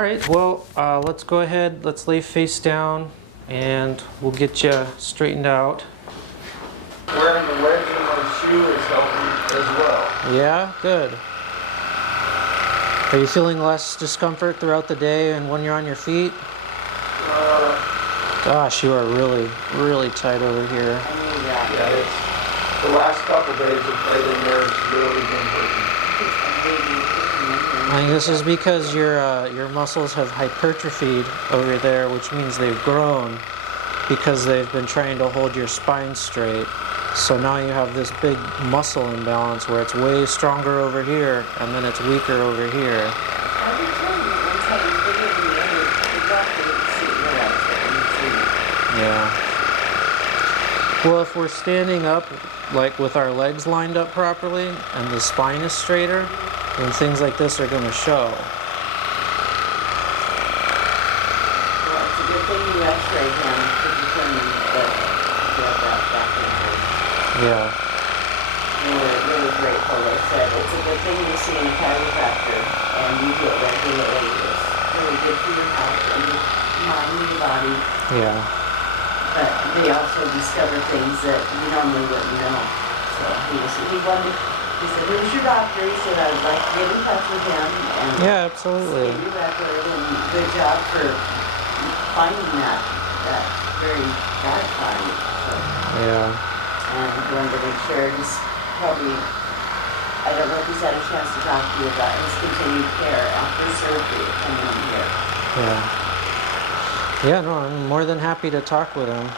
All right, well, let's go ahead, let's lay face down and we'll get you straightened out. Wearing the wedge in my shoe is helping as well. Yeah, good. Are you feeling less discomfort throughout the day and when you're on your feet? Gosh, you are really, really tight over here. Yeah, it's the last couple days of fighting there has really been hurting. I think this is because your muscles have hypertrophied over there, which means they've grown because they've been trying to hold your spine straight. So now you have this big muscle imbalance where it's way stronger over here and then it's weaker over here. Yeah. Well, if we're standing up, like with our legs lined up properly and the spine is straighter, then things like this are going to show. Well, it's a good thing you x-rayed him to determine that you have that back injury. Yeah. We were really grateful. They said it's a good thing you're seeing a chiropractor and you do it regularly. It's really good for your health and your mind and your body. Yeah. But they also discover things that you normally wouldn't know. So he said, who's your doctor? He said, I'd like to get in touch with him. And Yeah, absolutely. get your record, and good job for finding that very gratifying. So, Yeah. and wanted to make sure he's probably, I don't know if he's had a chance to talk to you about his continued care after surgery coming in here. Yeah. Yeah, no, I'm more than happy to talk with him.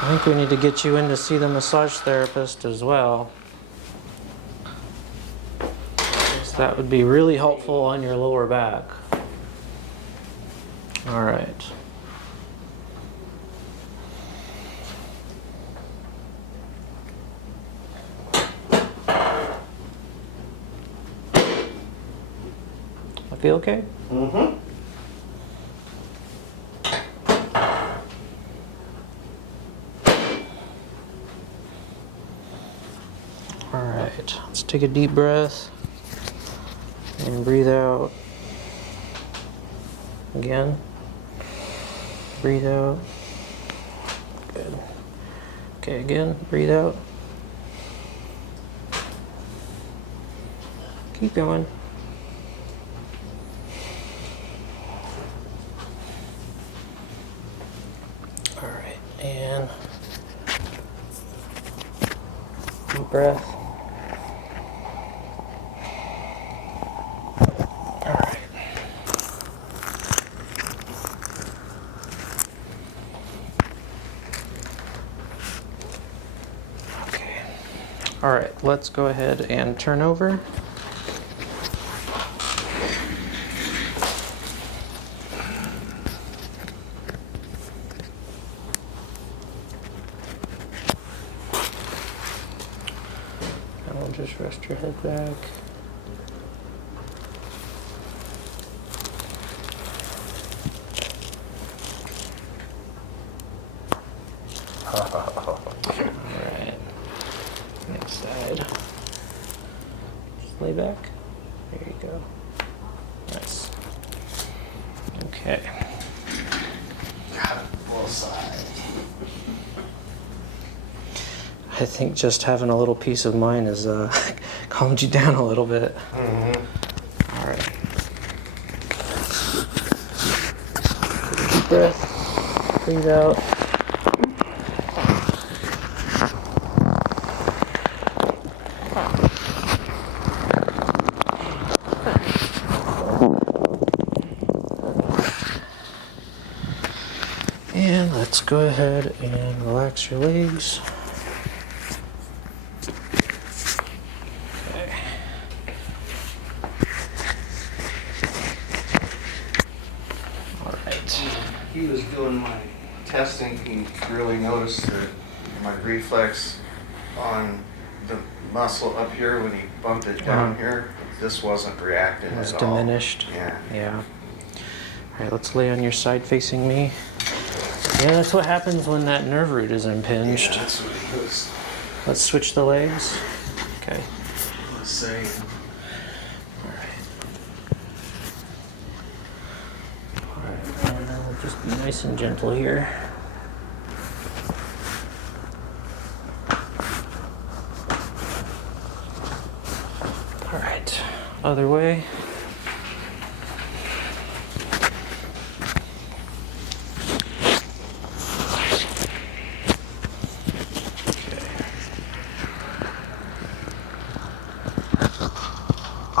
I think we need to get you in to see the massage therapist as well. So that would be really helpful on your lower back. All right. I feel okay? Mm-hmm. All right, let's take a deep breath and breathe out. Again. Breathe out. Good. Okay, again, breathe out. Keep going. All right, and deep breath. All right. Okay. All right, let's go ahead and turn over. Just rest your head back. Alright. Next side. Just lay back. There you go. Nice. Okay. Got it, both sides. I think just having a little peace of mind has calmed you down a little bit. Mm-hmm. All right. Deep breath. Breathe out. And let's go ahead and relax your legs. He was doing my testing, he really noticed that my reflex on the muscle up here when he bumped it down here, this wasn't reacting It was at all. diminished. Yeah. Yeah. All right, let's lay on your side facing me. Yeah, that's what happens when that nerve root is impinged. Yeah, that's what he was Let's switch the legs. Okay. saying. Alright, and then we'll just be nice and gentle here. Alright, other way.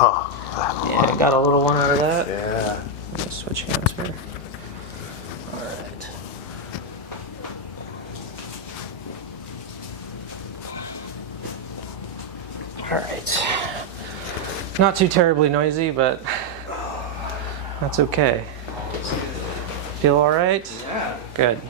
Oh, Yeah, got a little one out of that. yeah. Let's switch hands here. Alright. Alright. Not too terribly noisy, but that's okay. Feel alright? Yeah. Good.